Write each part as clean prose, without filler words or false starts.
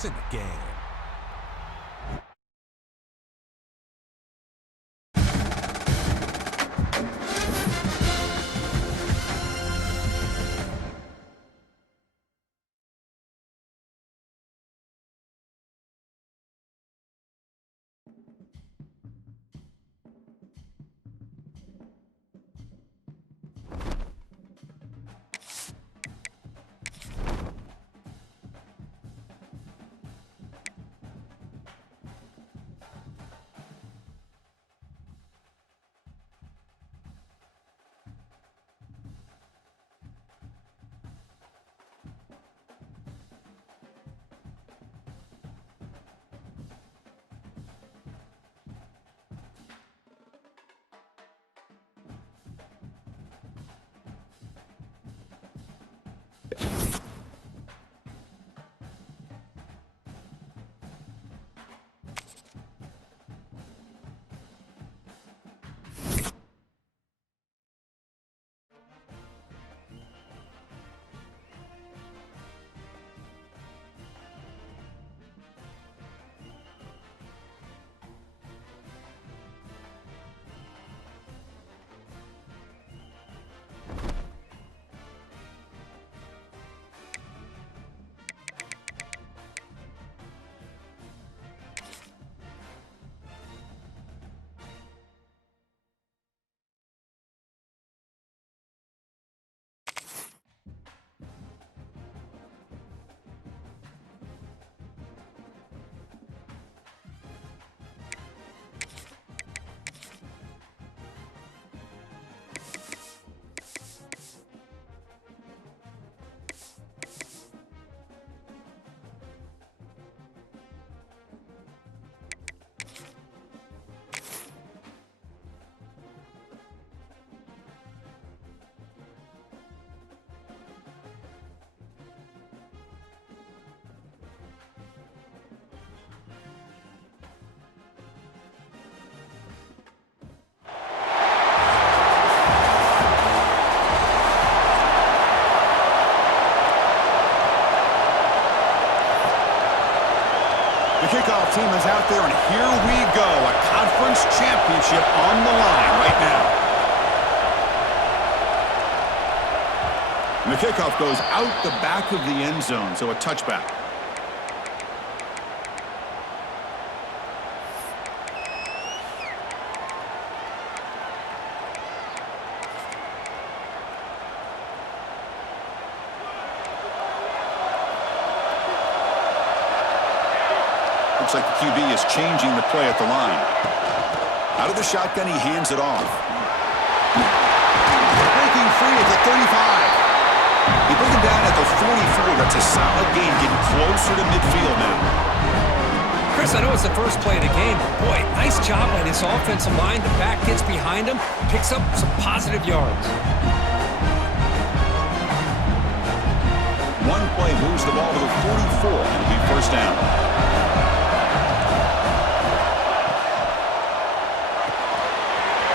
It's in the game. The kickoff team is out there, and here we go. A conference championship on the line right now. And the kickoff goes out the back of the end zone, so a touchback. Looks like the QB is changing the play at the line. Out of the shotgun, he hands it off. Breaking free at the 35. He brings him down at the 44. That's a solid gain, getting closer to midfield now. Chris, I know it's the first play of the game, but boy, nice job by this offensive line. The back gets behind him, picks up some positive yards. One play moves the ball to the 44. It'll be first down.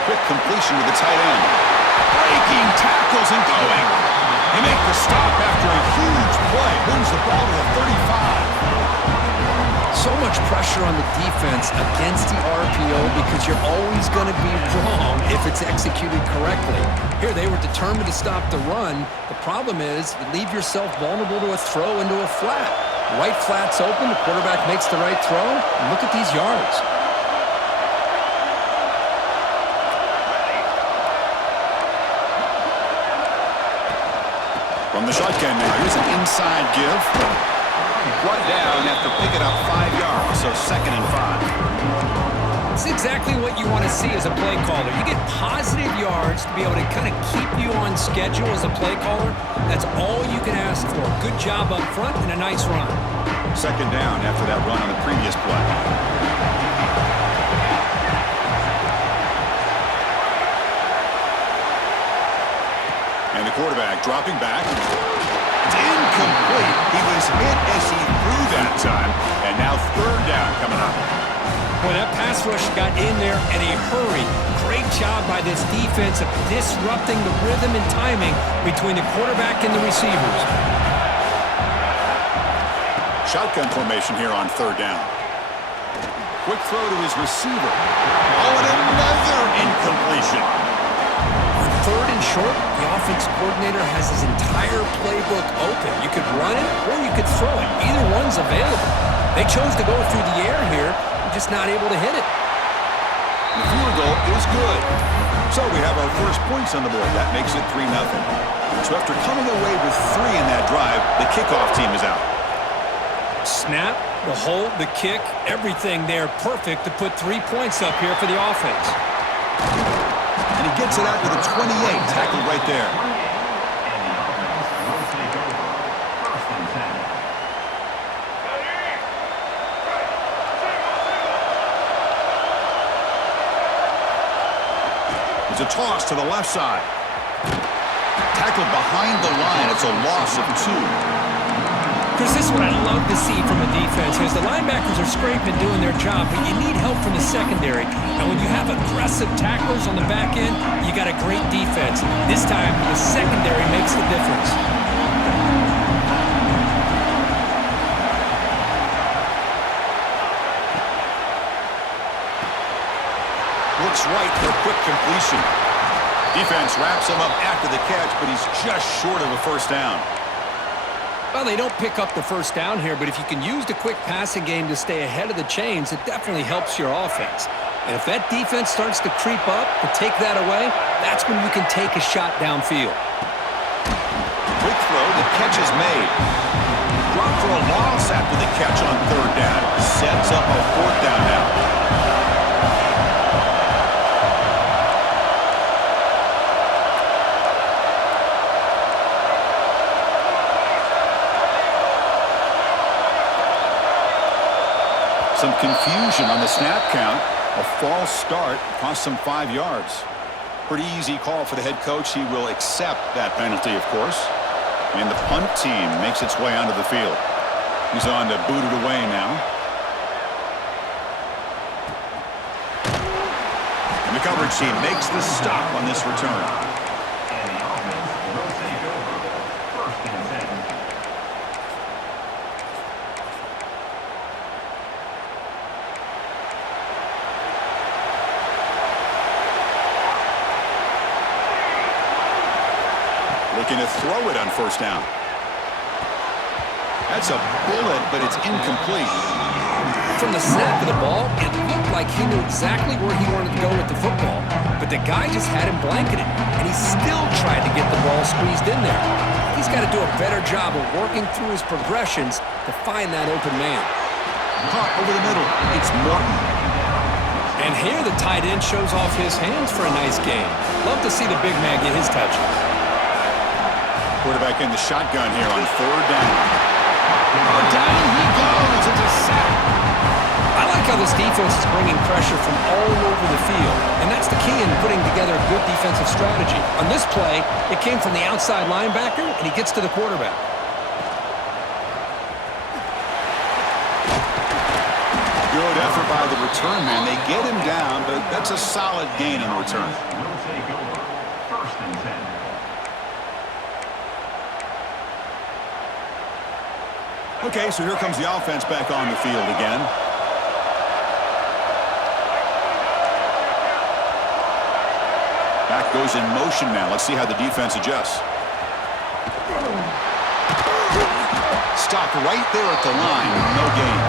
Quick completion to the tight end. Breaking tackles and going. They make the stop after a huge play. Moves the ball to the 35. So much pressure on the defense against the RPO because you're always going to be wrong if it's executed correctly. Here, they were determined to stop the run. The problem is you leave yourself vulnerable to a throw into a flat. Right flat's open, the quarterback makes the right throw, and look at these yards. From the shotgun now, here's an inside give. Brought down after picking up 5 yards, so 2nd and 5. It's exactly what you want to see as a play caller. You get positive yards to be able to kind of keep you on schedule as a play caller. That's all you can ask for. Good job up front and a nice run. 2nd down after that run on the previous play. And the quarterback dropping back. It's incomplete. He was hit as he threw that time. And now 3rd down coming up. Boy, that pass rush got in there in a hurry. Great job by this defense of disrupting the rhythm and timing between the quarterback and the receivers. shotgun formation here on third down. Quick throw to his receiver. Oh, and another incompletion. On third and short, the offense coordinator has his entire playbook open. You could run it or you could throw it. Either one's available. They chose to go through the air here. They're just not able to hit it. The field goal is good. So we have our first points on the board. That makes it 3-0. So after coming away with 3 in that drive, the kickoff team is out. Snap, the hold, the kick, everything there perfect to put 3 points up here for the offense. And he gets it out to the 28, tackled right there. It's a toss to the left side. Tackled behind the line. It's a loss of 2. Chris, this is what I love to see from a defense is the linebackers are scraping doing their job, but you need help from the secondary. And when you have aggressive tacklers on the back end, you got a great defense. This time, the secondary makes the difference. Looks right for a quick completion. Defense wraps him up after the catch, but he's just short of a first down. Well, they don't pick up the first down here, but if you can use the quick passing game to stay ahead of the chains, it definitely helps your offense. And if that defense starts to creep up to take that away, that's when you can take a shot downfield. Quick throw, the catch is made. Drop for a loss after the catch on third down. Sets up a fourth down now. Some confusion on the snap count. A false start cost him 5 yards. Pretty easy call for the head coach. He will accept that penalty, of course. And the punt team makes its way onto the field. He's on to boot it away now. And the coverage team makes the stop on this return. Looking to throw it on first down. That's a bullet, but it's incomplete. From the snap of the ball, it looked like he knew exactly where he wanted to go with the football, but the guy just had him blanketed, and he still tried to get the ball squeezed in there. He's got to do a better job of working through his progressions to find that open man. Caught over the middle. It's Morton. And here the tight end shows off his hands for a nice game. Love to see the big man get his touches. Quarterback in the shotgun here on third down. Oh, down he goes. It's a sack. I like how this defense is bringing pressure from all over the field, and that's the key in putting together a good defensive strategy. On this play, it came from the outside linebacker, and he gets to the quarterback. Good effort by the return man. They get him down, but that's a solid gain on the return. Okay, so here comes the offense back on the field again. Back goes in motion now. Let's see how the defense adjusts. Stopped right there at the line. No gain.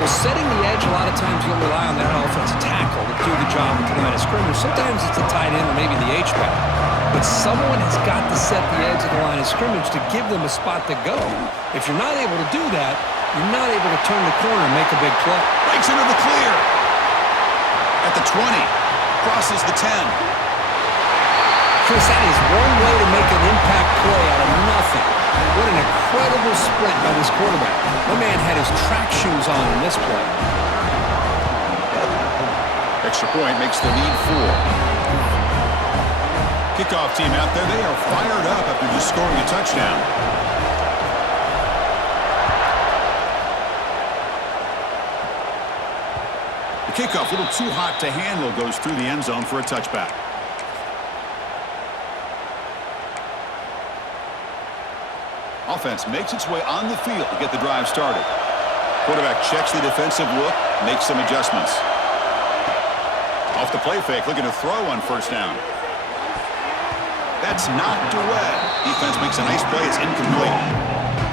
Well, setting the edge, a lot of times you'll rely on that offensive tackle to do the job at the line of scrimmage. Sometimes it's the tight end or maybe the H-back. But someone has got to set the edge of the line of scrimmage to give them a spot to go. If you're not able to do that, you're not able to turn the corner and make a big play. Breaks into the clear. At the 20. Crosses the 10. Chris, that is one way to make an impact play out of nothing. What an incredible sprint by this quarterback. My man had his track shoes on in this play. Extra point makes the lead 4. Kickoff team out there, they are fired up after just scoring a touchdown. The kickoff, a little too hot to handle, goes through the end zone for a touchback. Offense makes its way on the field to get the drive started. Quarterback checks the defensive look, makes some adjustments. Off the play fake, looking to throw on first down. That's knocked away. Defense makes a nice play. It's incomplete.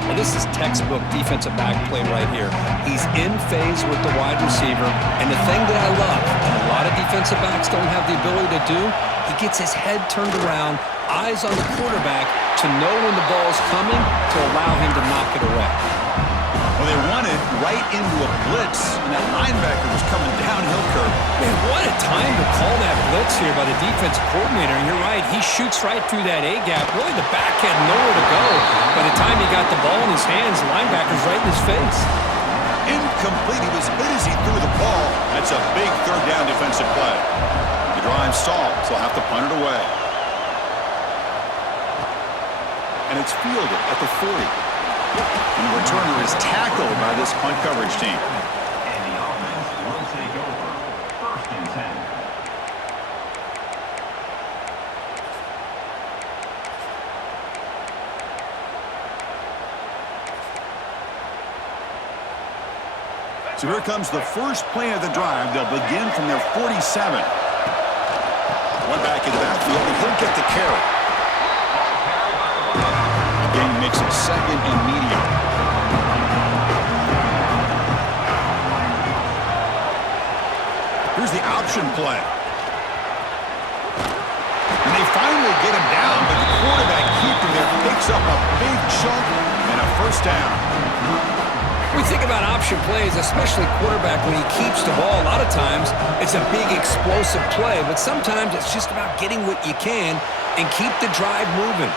Well, this is textbook defensive back play right here. He's in phase with the wide receiver, and the thing that I love, and a lot of defensive backs don't have the ability to do, he gets his head turned around, eyes on the quarterback to know when the ball's coming to allow him to knock it away. Well, they wanted right into a blitz, and that linebacker was coming downhill curve. Man, what a time to call that blitz here by the defensive coordinator. And you're right, he shoots right through that A-gap. Really, the back had nowhere to go. By the time he got the ball in his hands, the linebacker's right in his face. Incomplete. He was hit as he threw the ball. That's a big third down defensive play. The drive stalled, so they'll have to punt it away. And it's fielded at the 40. And the returner is tackled by this punt coverage team. And the offense will take over. 1st and 10. So here comes the first play of the drive. They'll begin from their 47. One back into the backfield, and he'll get the carry. Again, makes it 2nd and medium. Here's the option play. And they finally get him down, but the quarterback keeper there picks up a big chunk and a first down. We think about option plays, especially quarterback, when he keeps the ball. A lot of times, it's a big explosive play, but sometimes it's just about getting what you can and keep the drive moving.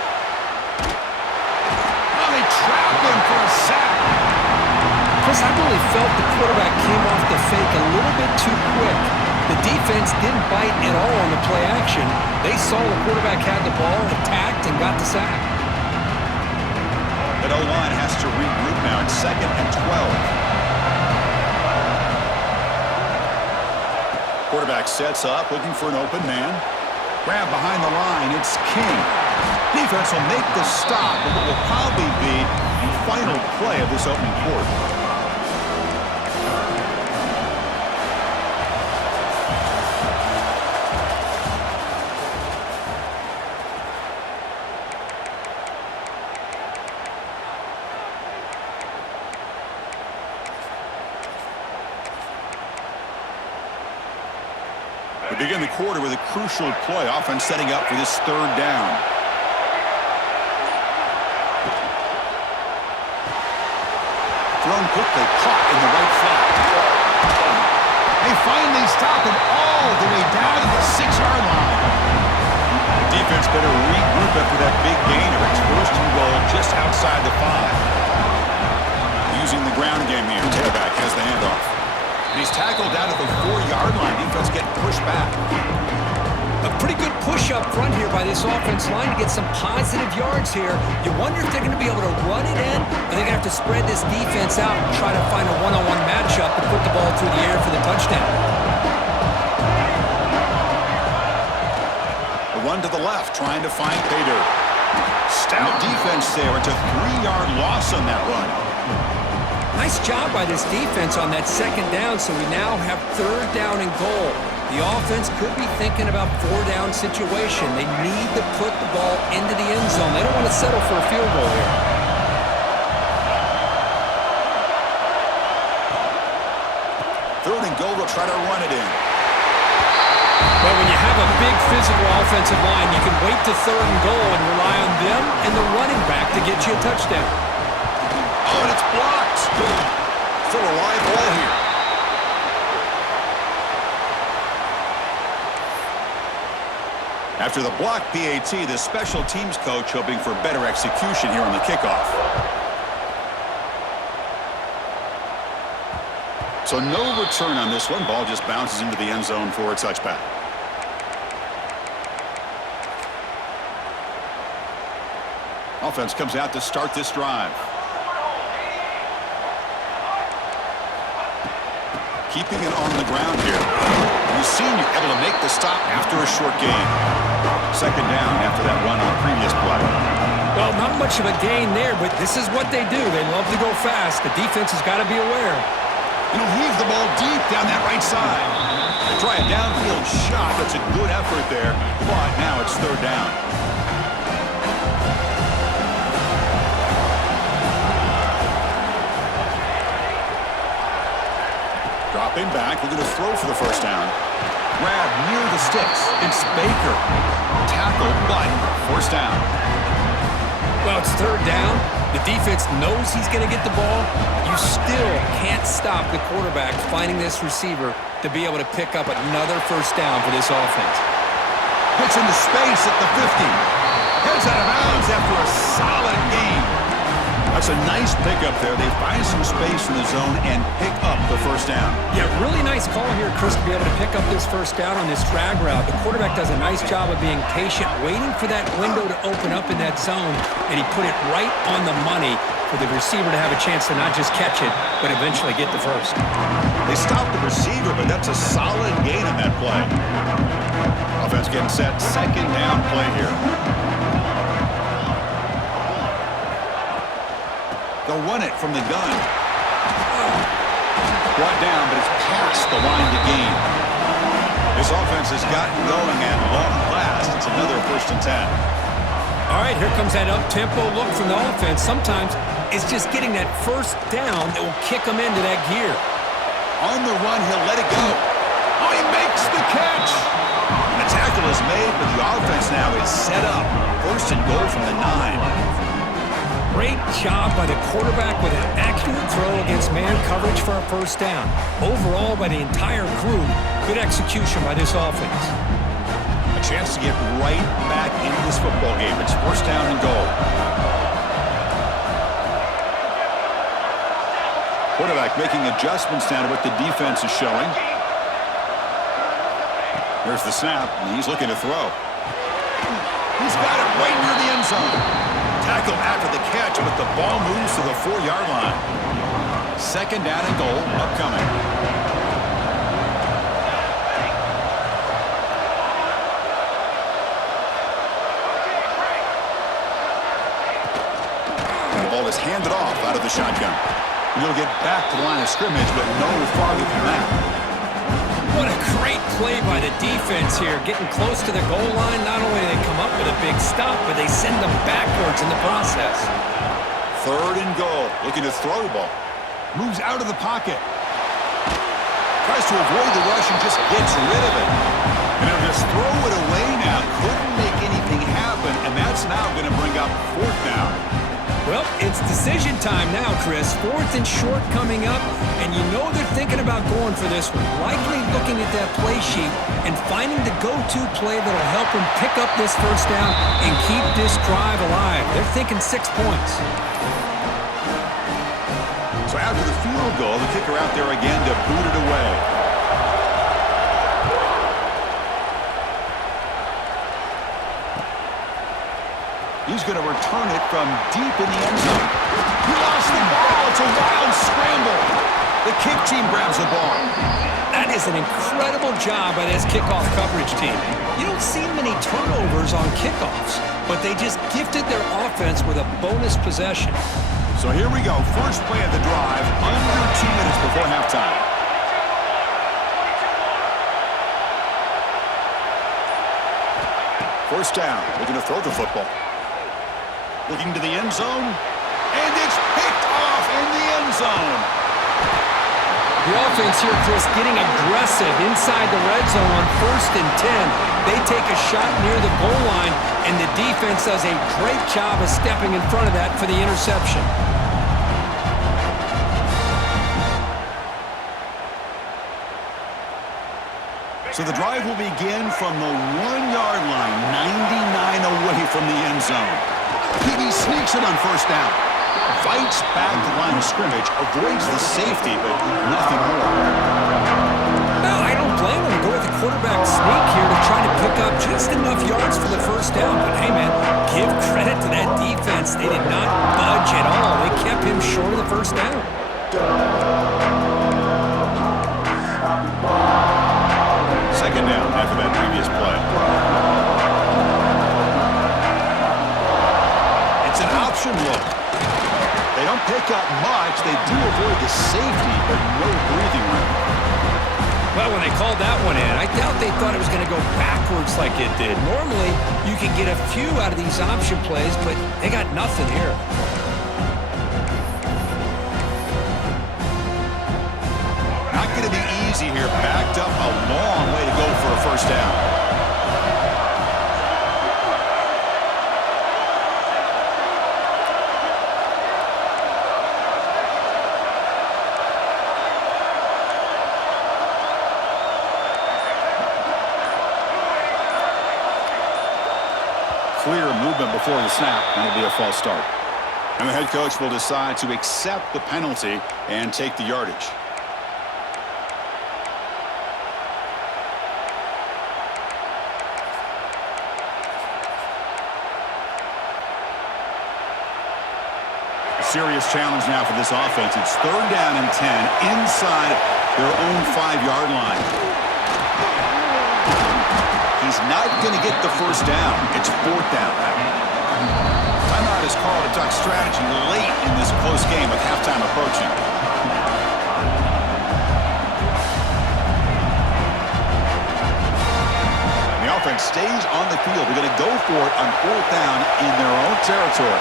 Oh, they trapped him for a sack. Chris, I really felt the quarterback came off the fake a little bit too quick. The defense didn't bite at all on the play action. They saw the quarterback had the ball, attacked, and got the sack. That O-line has to regroup now. It's 2nd and 12. Quarterback sets up, looking for an open man. Grab behind the line. It's King. Defense will make the stop of what will probably be the final play of this opening quarter. We begin the quarter with a crucial play. Offense setting up for this 3rd down. Thrown quickly, caught in the right flat. They finally stop him all the way down to the 6-yard line. The defense better regroup after that big gain of its 1st and goal just outside the 5. Using the ground game here. Tailback has the handoff. He's tackled down at the 4-yard line. Defense getting pushed back. A pretty good push up front here by this offense line to get some positive yards here. You wonder if they're going to be able to run it in, or they're going to have to spread this defense out and try to find a one-on-one matchup to put the ball through the air for the touchdown. A run to the left, trying to find pay dirt. Stout defense there. It's a 3-yard loss on that run. Nice job by this defense on that 2nd down, so we now have 3rd down and goal. The offense could be thinking about 4-down situation. They need to put the ball into the end zone. They don't want to settle for a field goal here. 3rd and goal, they'll try to run it in. But when you have a big physical offensive line, you can wait to 3rd and goal and rely on them and the running back to get you a touchdown. Oh, and it's blocked. Still a live ball here. After the block PAT, the special teams coach hoping for better execution here on the kickoff. So no return on this one. Ball just bounces into the end zone for a touchback. Offense comes out to start this drive. Keeping it on the ground here. The senior able to make the stop after a short gain. 2nd down after that run on the previous play. Well, not much of a gain there, but this is what they do. They love to go fast. The defense has got to be aware. And he'll heave the ball deep down that right side. They try a downfield shot. That's a good effort there, but now it's third down. Dropping back, we're going to throw for the first down. Grab near the sticks. It's Baker. Tackle, but first down. Well, it's third down. The defense knows he's going to get the ball. You still can't stop the quarterback finding this receiver to be able to pick up another first down for this offense. Gets into space at the 50. Heads out of bounds after a solid gain. That's a nice pickup there. They find some space in the zone and pick up the first down. Yeah, really nice call here, Chris, to be able to pick up this first down on this drag route. The quarterback does a nice job of being patient, waiting for that window to open up in that zone, and he put it right on the money for the receiver to have a chance to not just catch it, but eventually get the first. They stopped the receiver, but that's a solid gain on that play. Offense getting set. Second down play here. They'll run it from the gun. Brought down, but it's past the line to gain. This offense has gotten going at long last. It's another 1st and 10. All right, here comes that up-tempo look from the offense. Sometimes it's just getting that first down that will kick them into that gear. On the run, he'll let it go. Oh, he makes the catch. And the tackle is made, but the offense now is set up. 1st and goal from the 9. Great job by the quarterback with an accurate throw against man coverage for a first down. Overall, by the entire crew, good execution by this offense. A chance to get right back into this football game. It's 1st down and goal. Quarterback making adjustments now to what the defense is showing. Here's the snap, and he's looking to throw. He's got it right near the end zone. Tackle after the catch, but the ball moves to the 4-yard line. 2nd down and goal upcoming. And the ball is handed off out of the shotgun. And he'll get back to the line of scrimmage, but no farther than that. What a great play by the defense here. Getting close to the goal line, not only do they come up with a big stop, but they send them backwards in the process. 3rd and goal. Looking to throw the ball. Moves out of the pocket. Tries to avoid the rush and just gets rid of it. And he'll just throw it away now. Couldn't make anything happen, and that's now going to bring up 4th down. Well, it's decision time now, Chris. 4th and short coming up, and you know they're thinking about going for this one. Likely looking at that play sheet and finding the go-to play that'll help them pick up this first down and keep this drive alive. They're thinking 6 points. So after the field goal, the kicker out there again to boot it away. He's going to return it from deep in the end zone. He lost the ball. It's a wild scramble. The kick team grabs the ball. That is an incredible job by this kickoff coverage team. You don't see many turnovers on kickoffs, but they just gifted their offense with a bonus possession. So here we go. First play of the drive, under 2 minutes before halftime. First down. Looking to throw the football. Looking to the end zone. And it's picked off in the end zone. The offense here, Chris, getting aggressive inside the red zone on 1st and 10. They take a shot near the goal line, and the defense does a great job of stepping in front of that for the interception. So the drive will begin from the 1-yard line, 99 away from the end zone. PB sneaks it on first down. Fights back the line of scrimmage, avoids the safety, but nothing more. No, I don't blame him to go with the quarterback sneak here to try to pick up just enough yards for the first down. But hey, man, give credit to that defense. They did not budge at all. They kept him short of the first down. Second down after that previous play. option look. They don't pick up much. They do avoid the safety, but no breathing room. Well, when they called that one in, I doubt they thought it was going to go backwards like it did. Normally, you can get a few out of these option plays, but they got nothing here. Not going to be easy here. Backed up a long way to go for a first down. Clear movement before the snap, and it'll be a false start. And the head coach will decide to accept the penalty and take the yardage. Serious challenge now for this offense. It's 3rd down and 10 inside their own 5-yard line. He's not going to get the first down. It's 4th down. Timeout is called to talk strategy late in this close game with halftime approaching. The offense stays on the field. They're going to go for it on 4th down in their own territory.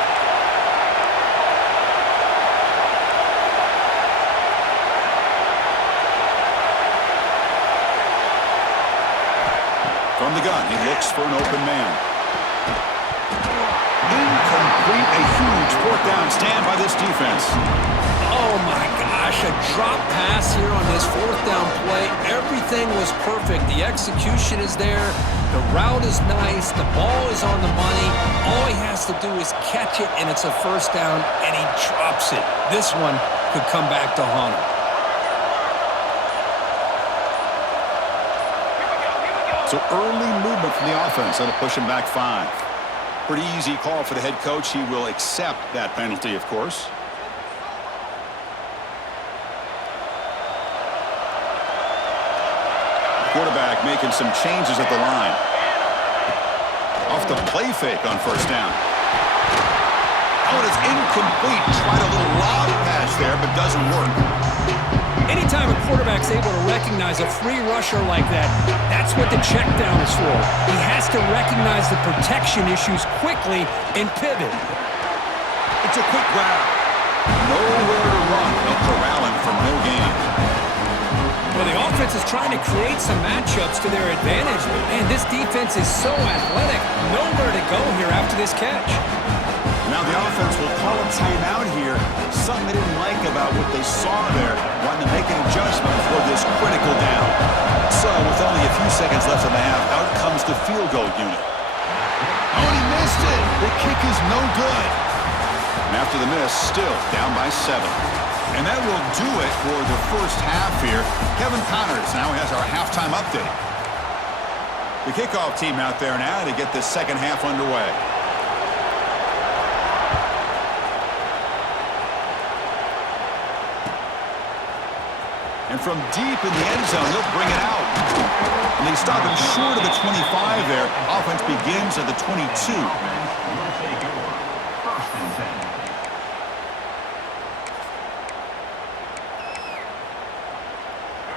From the gun, he looks for an open man. Incomplete, a huge 4th down stand by this defense. Oh my gosh, a drop pass here on this 4th down play. Everything was perfect. The execution is there. The route is nice. The ball is on the money. All he has to do is catch it, and it's a first down, and he drops it. This one could come back to haunt him. So early movement from the offense. That'll push him back 5. Pretty easy call for the head coach. He will accept that penalty, of course. Quarterback making some changes at the line. Off the play fake on first down. Oh, it's incomplete. Tried a little lob pass there, but doesn't work. Anytime a quarterback's able to recognize a free rusher like that, that's what the check down is for. He has to recognize the protection issues quickly and pivot. It's a quick grab. Nowhere to run. They'll corral him for no gain. Well, the offense is trying to create some matchups to their advantage, but man, this defense is so athletic. Nowhere to go here after this catch. Now the offense will call a timeout here. Something they didn't like about what they saw there. Wanting to make an adjustment for this critical down. So with only a few seconds left in the half, out comes the field goal unit. Oh, and he missed it. The kick is no good. And after the miss, still down by 7. And that will do it for the first half here. Kevin Connors now has our halftime update. The kickoff team out there now to get this second half underway. And from deep in the end zone, he'll bring it out. And they stop him short of the 25 there. Offense begins at the 22.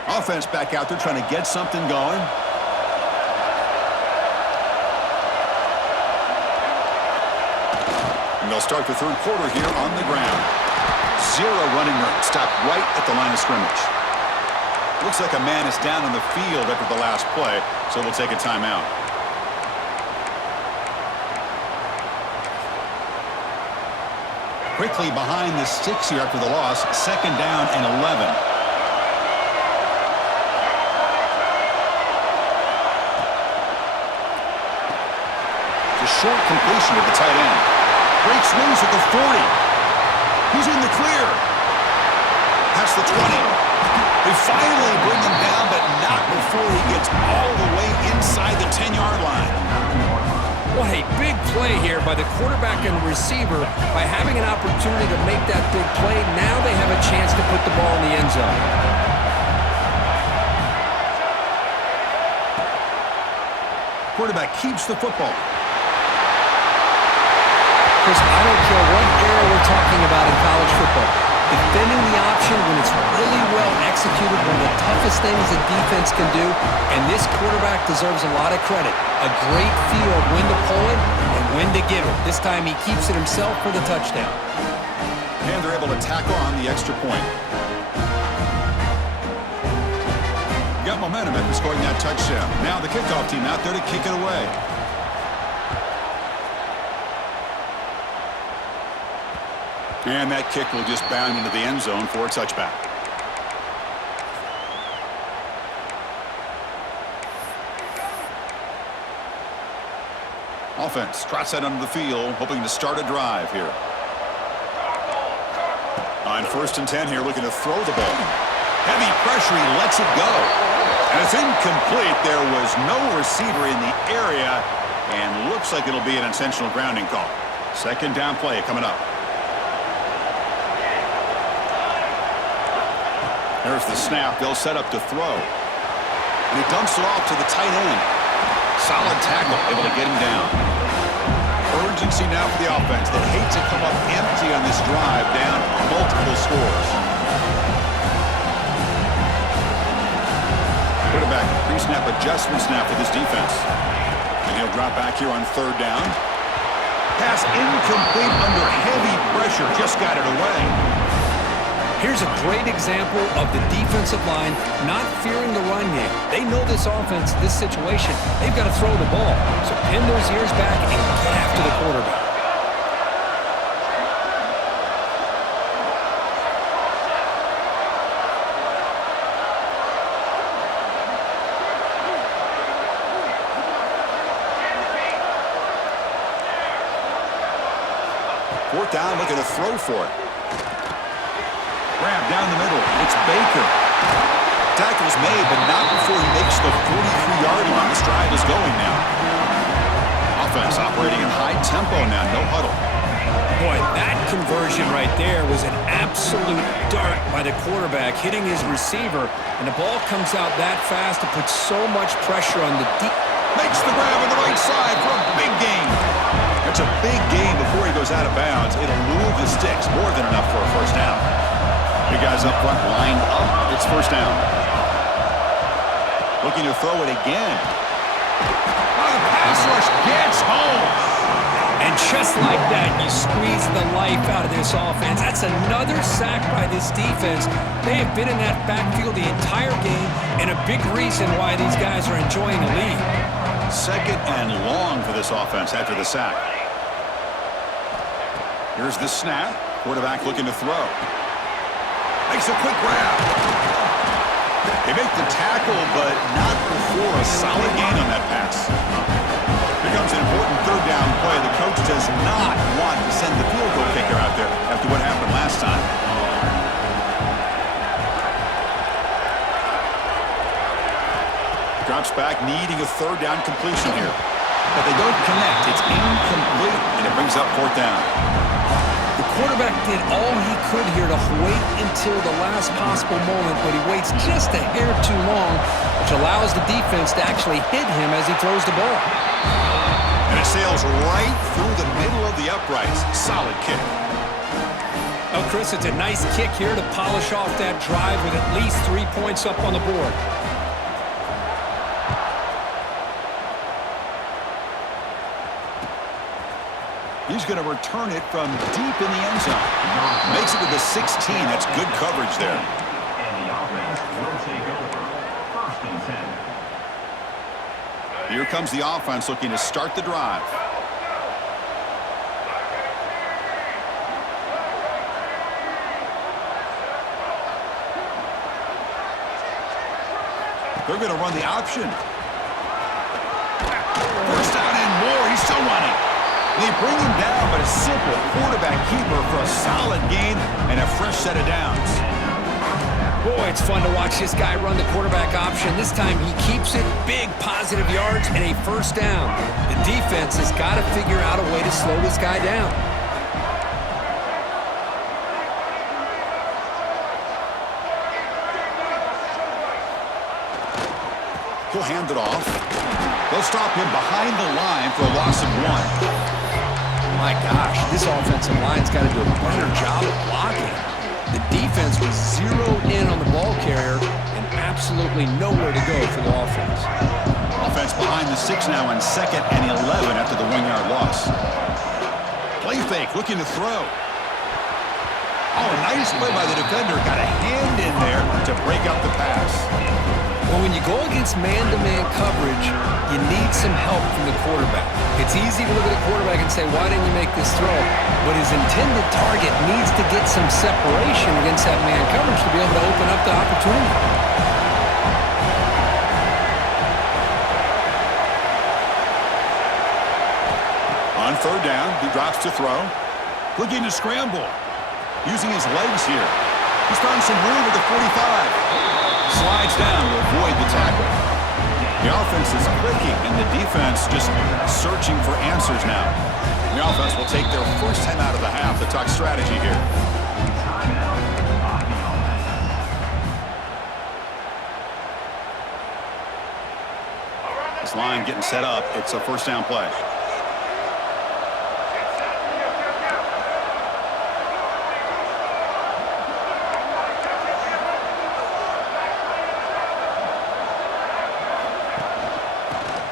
Offense back out there trying to get something going. And they'll start the 3rd quarter here on the ground. 0 running room. Stopped right at the line of scrimmage. Looks like a man is down on the field after the last play, so we'll take a timeout. Quickly behind the sticks here after the loss, 2nd down and 11. The short completion of the tight end. Breaks loose at the 40. He's in the clear. Past the 20. They finally bring him down, but not before he gets all the way inside the 10-yard line. What a big play here by the quarterback and receiver. By having an opportunity to make that big play, now they have a chance to put the ball in the end zone. Quarterback keeps the football. Chris, I don't care what era we're talking about in college football. Defending the option when it's really well executed, one of the toughest things a defense can do, and this quarterback deserves a lot of credit. A great feel of when to pull it and when to give it. This time he keeps it himself for the touchdown. And they're able to tackle on the extra point. Got momentum after scoring that touchdown. Now the kickoff team out there to kick it away. And that kick will just bound into the end zone for a touchback. Offense trots that under the field, hoping to start a drive here. On 1st and 10 here, looking to throw the ball. Heavy pressure, he lets it go. And it's incomplete. There was no receiver in the area, and looks like it'll be an intentional grounding call. 2nd down play coming up. There's the snap. They'll set up to throw. And he dumps it off to the tight end. Solid tackle, able to get him down. Urgency now for the offense. They hate to come up empty on this drive, down multiple scores. Quarterback, pre-snap adjustments now for this defense. And he'll drop back here on 3rd down. Pass incomplete under heavy pressure. Just got it away. Here's a great example of the defensive line not fearing the run game. They know this offense, this situation, they've got to throw the ball. So pin those ears back and get after the quarterback. Fourth down, looking to throw for it. Grab down the middle. It's Baker. Tackle's made, but not before he makes the 43-yard line. This drive is going now. Offense operating in high tempo now. No huddle. Boy, that conversion right there was an absolute dart by the quarterback, hitting his receiver, and the ball comes out that fast. It puts so much pressure on the deep. Makes the grab on the right side for a big gain. That's a big gain before he goes out of bounds. It'll move the sticks. More than enough for a 1st down. You guys up front lined up. It's 1st down. Looking to throw it again. Oh, the pass rush gets home. And just like that, you squeeze the life out of this offense. That's another sack by this defense. They have been in that backfield the entire game, and a big reason why these guys are enjoying the lead. 2nd and long for this offense after the sack. Here's the snap. Quarterback looking to throw. Makes a quick grab. They make the tackle, but not before a solid gain on that pass. Becomes an important 3rd down play. The coach does not want to send the field goal kicker out there after what happened last time. Drops back, needing a 3rd down completion here. But they don't connect. It's incomplete, and it brings up 4th down. The quarterback did all he could here to wait until the last possible moment, but he waits just a hair too long, which allows the defense to actually hit him as he throws the ball. And it sails right through the middle of the uprights. Solid kick. Oh, Chris, it's a nice kick here to polish off that drive with at least 3 points up on the board. He's going to return it from deep in the end zone. Makes it to the 16. That's good coverage there. And the offense will take over. 1st and 10. Here comes the offense looking to start the drive. They're going to run the option. 1st down and more. He's still running. They bring him down, but a simple quarterback keeper for a solid gain and a fresh set of downs. Boy, it's fun to watch this guy run the quarterback option. This time he keeps it, big positive yards, and a 1st down. The defense has got to figure out a way to slow this guy down. He'll hand it off. They'll stop him behind the line for a loss of 1. My gosh, this offensive line's got to do a better job of blocking. The defense was zeroed in on the ball carrier and absolutely nowhere to go for the offense. Offense behind the 6 now on 2nd and 11 after the 1-yard loss. Play fake, looking to throw. Oh, nice play by the defender. Got a hand in there to break up the pass. Well, when you go against man-to-man coverage, you need some help from the quarterback. It's easy to look at a quarterback and say, why didn't you make this throw? But his intended target needs to get some separation against that man coverage to be able to open up the opportunity. On 3rd down, he drops to throw. Looking to scramble. Using his legs here. He's found some room at the 45. Slides down to avoid the tackle. The offense is clicking, and the defense just searching for answers now. The offense will take their first time out of the half to talk strategy here. This line getting set up. It's a 1st down play.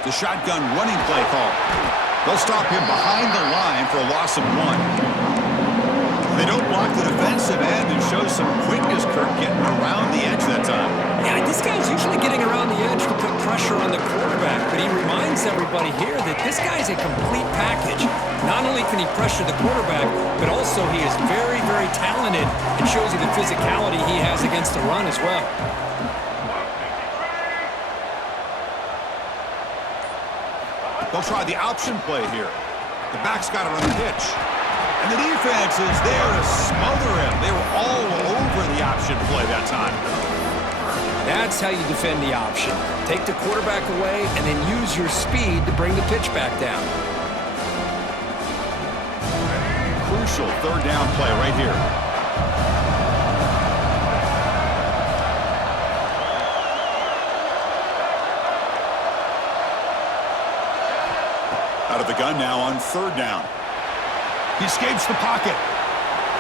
The shotgun running play call. They'll stop him behind the line for a loss of 1. They don't block the defensive end and show some quickness, Kirk, getting around the edge that time. Yeah, this guy's usually getting around the edge to put pressure on the quarterback, but he reminds everybody here that this guy's a complete package. Not only can he pressure the quarterback, but also he is very, very talented and shows you the physicality he has against the run as well. They'll try the option play here. The back's got it on the pitch. And the defense is there to smother him. They were all over the option play that time. That's how you defend the option. Take the quarterback away and then use your speed to bring the pitch back down. Crucial 3rd down play right here. Out of the gun now on 3rd down. He escapes the pocket.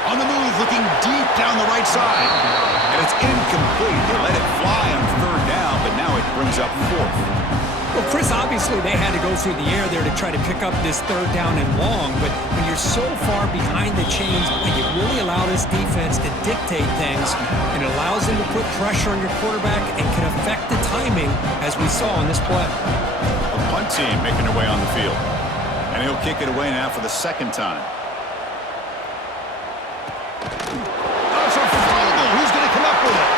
On the move, looking deep down the right side. And it's incomplete. They let it fly on 3rd down, but now it brings up 4th. Well, Chris, obviously they had to go through the air there to try to pick up this 3rd down and long, but when you're so far behind the chains, you really allow this defense to dictate things, and it allows them to put pressure on your quarterback and can affect the timing, as we saw on this play. The punt team making their way on the field. And he'll kick it away now for the 2nd time. That's a fumble. Who's going to come up with it?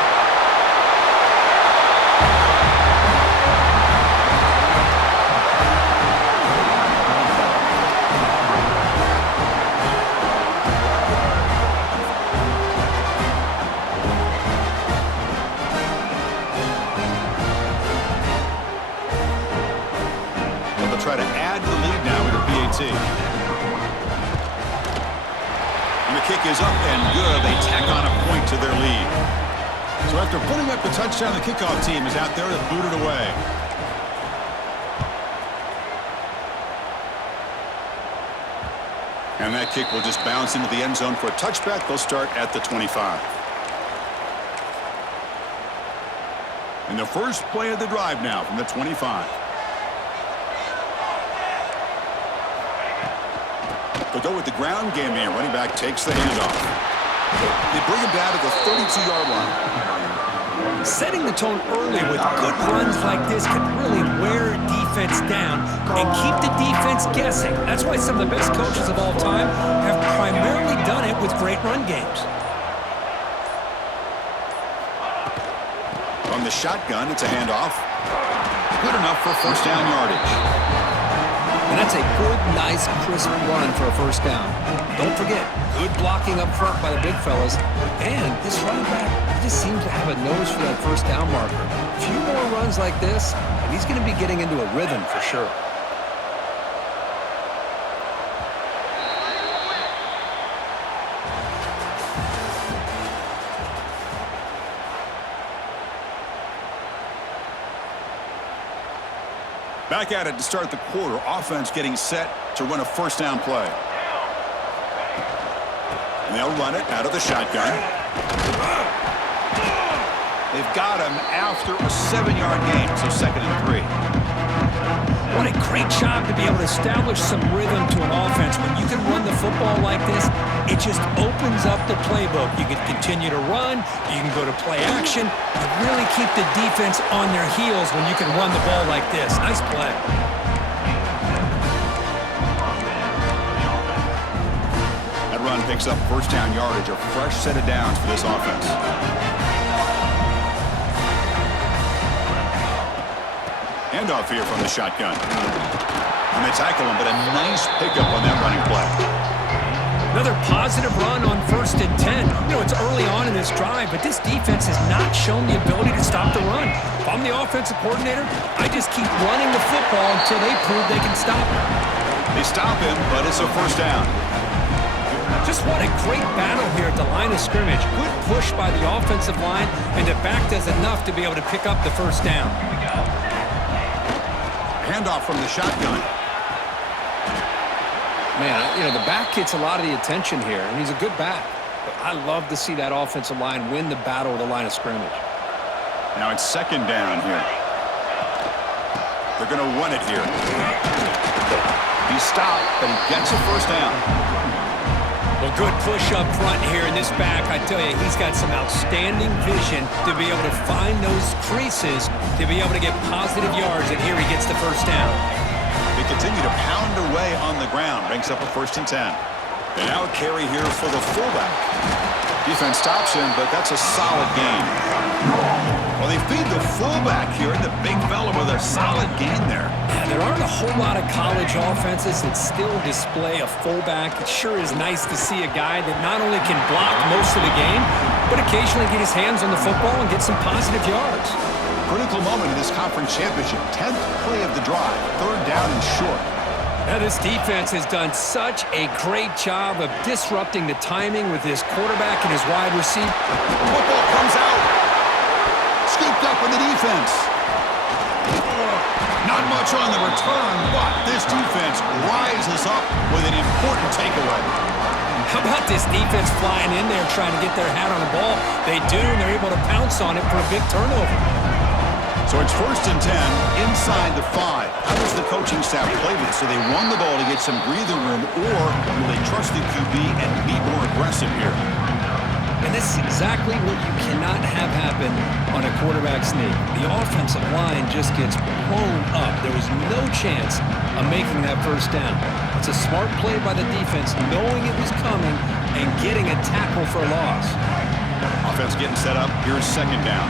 They'll try to add to the lead now with a PAT. And the kick is up and good. They tack on a point to their lead. So after putting up the touchdown, the kickoff team is out there to boot it away. And that kick will just bounce into the end zone for a touchback. They'll start at the 25. And the first play of the drive now from the 25. They'll go with the ground game here. Running back takes the handoff. They bring him down to the 32-yard line. Setting the tone early with good runs like this can really wear a defense down and keep the defense guessing. That's why some of the best coaches of all time have primarily done it with great run games. From the shotgun, it's a handoff. Good enough for 1st down yardage. And that's a good, nice, crisp run for a 1st down. Don't forget, good blocking up front by the big fellas. And this running back, he just seems to have a nose for that 1st down marker. A few more runs like this, and he's going to be getting into a rhythm for sure. Back at it to start the quarter. Offense getting set to run a 1st down play. And they'll run it out of the shotgun. They've got him after a 7-yard gain, so 2nd and 3. What a great job to be able to establish some rhythm to an offense. When you can run the football like this, it just opens up the playbook. You can continue to run. You can go to play action. You really keep the defense on their heels when you can run the ball like this. Nice play. That run picks up first down yardage, a fresh set of downs for this offense. Handoff here from the shotgun. And they tackle him, but a nice pickup on that running play. Another positive run on 1st and 10. You know, it's early on in this drive, but this defense has not shown the ability to stop the run. If I'm the offensive coordinator, I just keep running the football until they prove they can stop him. They stop him, but it's a first down. Just what a great battle here at the line of scrimmage. Good push by the offensive line, and the back does enough to be able to pick up the first down. Handoff from the shotgun. Man, you know, the back gets a lot of the attention here, and he's a good back. But I love to see that offensive line win the battle of the line of scrimmage. Now it's 2nd down here. They're going to run it here. He stopped, but he gets a first down. Well, good push up front here in this back. I tell you, he's got some outstanding vision to be able to find those creases, to be able to get positive yards, and here he gets the first down. They continue to pound away on the ground. Brings up a 1st and 10. And now a carry here for the fullback. Defense stops him, but that's a solid gain. Well, they feed the fullback here, and the big fella with a solid gain there. Yeah, there aren't a whole lot of college offenses that still display a fullback. It sure is nice to see a guy that not only can block most of the game, but occasionally get his hands on the football and get some positive yards. Critical moment in this conference championship. 10th play of the drive. 3rd down and short. Now this defense has done such a great job of disrupting the timing with his quarterback and his wide receiver. Football comes out. Scooped up in the defense. Not much on the return, but this defense rises up with an important takeaway. How about this defense flying in there trying to get their hat on the ball? They do, and they're able to pounce on it for a big turnover. So it's 1st and 10 inside the 5. How does the coaching staff play this? So they run the ball to get some breathing room, or will they trust the QB and be more aggressive here? And this is exactly what you cannot have happen on a quarterback sneak. The offensive line just gets blown up. There was no chance of making that first down. It's a smart play by the defense, knowing it was coming and getting a tackle for a loss. Offense getting set up. Here's 2nd down.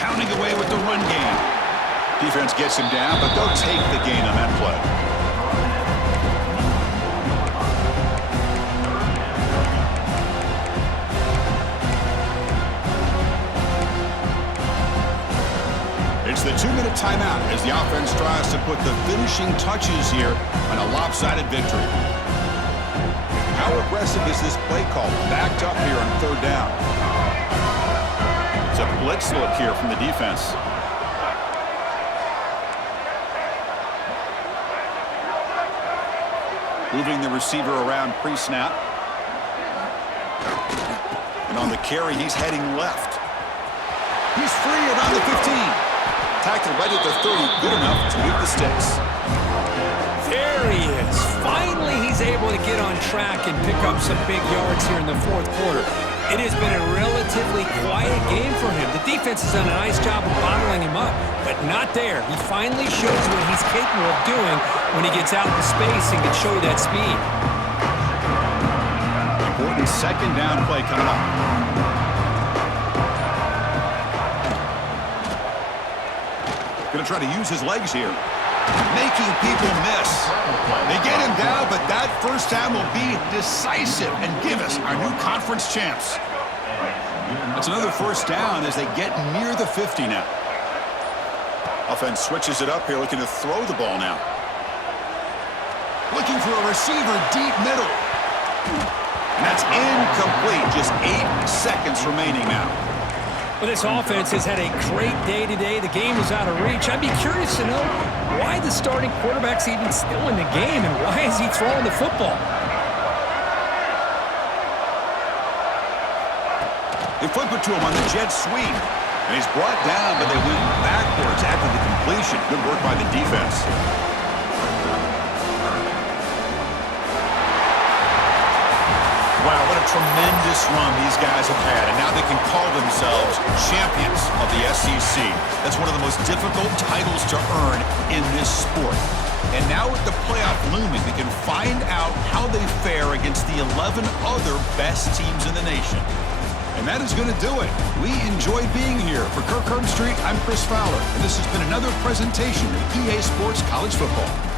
Pounding away with the run game. Defense gets him down, but they'll take the gain on that play. It's the 2-minute timeout as the offense tries to put the finishing touches here on a lopsided victory. How aggressive is this play call? Backed up here on 3rd down. It's a blitz look here from the defense. Moving the receiver around pre-snap. And on the carry, he's heading left. He's free around the 15. Tackled right at the 30, good enough to move the sticks. There he is. Finally, he's able to get on track and pick up some big yards here in the 4th quarter. It has been a relatively quiet game for him. The defense has done a nice job of bottling him up, but not there. He finally shows what he's capable of doing when he gets out in space and can show you that speed. Important 2nd down play coming up. Going to try to use his legs here. Making people miss. They get him down, but that first down will be decisive and give us our new conference champs. That's another first down as they get near the 50 now. Offense switches it up here, looking to throw the ball now. Looking for a receiver deep middle. And that's incomplete. Just 8 seconds remaining now. Well, this offense has had a great day today. The game is out of reach. I'd be curious to know why the starting quarterback's even still in the game and why is he throwing the football? They flip it to him on the jet sweep. And he's brought down, but they went backwards after the completion. Good work by the defense. Wow, what a tremendous run these guys have had. And now they can call themselves champions of the SEC. That's one of the most difficult titles to earn in this sport. And now with the playoff looming, they can find out how they fare against the 11 other best teams in the nation. And that is going to do it. We enjoyed being here. For Kirk Herbstreit, I'm Chris Fowler, and this has been another presentation of EA Sports College Football.